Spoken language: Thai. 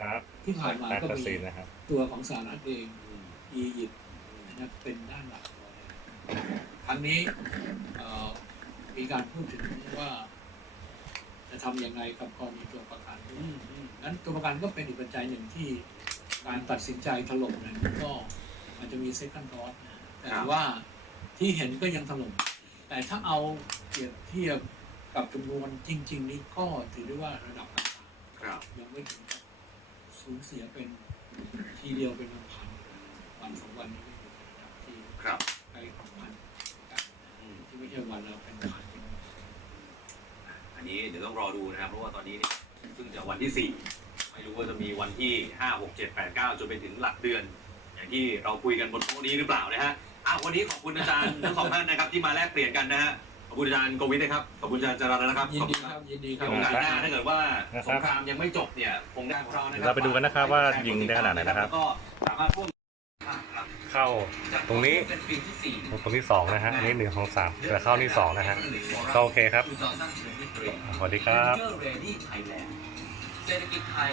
นะครับที่ผ่านมาแปดก็เปอร์มีเซ็นต์นะครับตัวของสหรัฐเอง อียิปต์นะครับเป็นด้านหลักครั้งนี้เอ่อมีการพูดถึงว่า จะทำยังไงกับกรณีตัวประกันนั้นตัวประกันก็เป็นอีกปัจจัยหนึ่งที่การตัดสินใจถล่มนั้นก็อาจจะมีเซ็กันทอสแต่ว่าที่เห็นก็ยังถล่มแต่ถ้าเอาเปรียบเทียบกับจำนวนจริง ๆ นี่ก็ถือได้ว่าระดับกลางครับๆยังไม่ถึงกับ สูญเสียเป็นทีเดียวเป็นพันๆวันสองวันนี้ก็อยู่ในระดับที่ครับใกล้ของพันกันที่ไม่ใช่วันละเป็นพันเป็นอันนี้เดี๋ยวต้องรอดูนะครับ เพราะว่าตอนนี้เนี่ยเพิ่งจะวันที่4ไม่รู้ว่าจะมีวันที่5 6 7 8 9จนไปถึงหลักเดือน อย่างที่เราคุยกันบนโต๊ะนี้หรือเปล่านะฮะอะวันนี้ขอบคุณอาจารย์ทั้งสองท่านนะครับที่มาแลกเปลี่ยนกันนะฮะ ขอบคุณอาจารย์โกวิทนะครับ ขอบคุณอาจารย์จารันนะครับยินขอบดีคุณคครัรับบยินดีคเดี๋รัยวบโอกาสหน้าถ้าเกิดว่านะครับสงครามยังไม่จบเนี่ยคงได้ของเรานะครัเราไปดูกันนะครับว่ายิงได้ขนาดไหนนะครับแล้วก็สามารถพ่วงเข้า ตรงนี้ เป็นปีที่สี่ตรงที่สองนะฮะอันนี้หนึ่งของสามแต่เข้านี่สองนะฮะก็โอเคครับ สวัสดีครับเศรษฐกิจไทย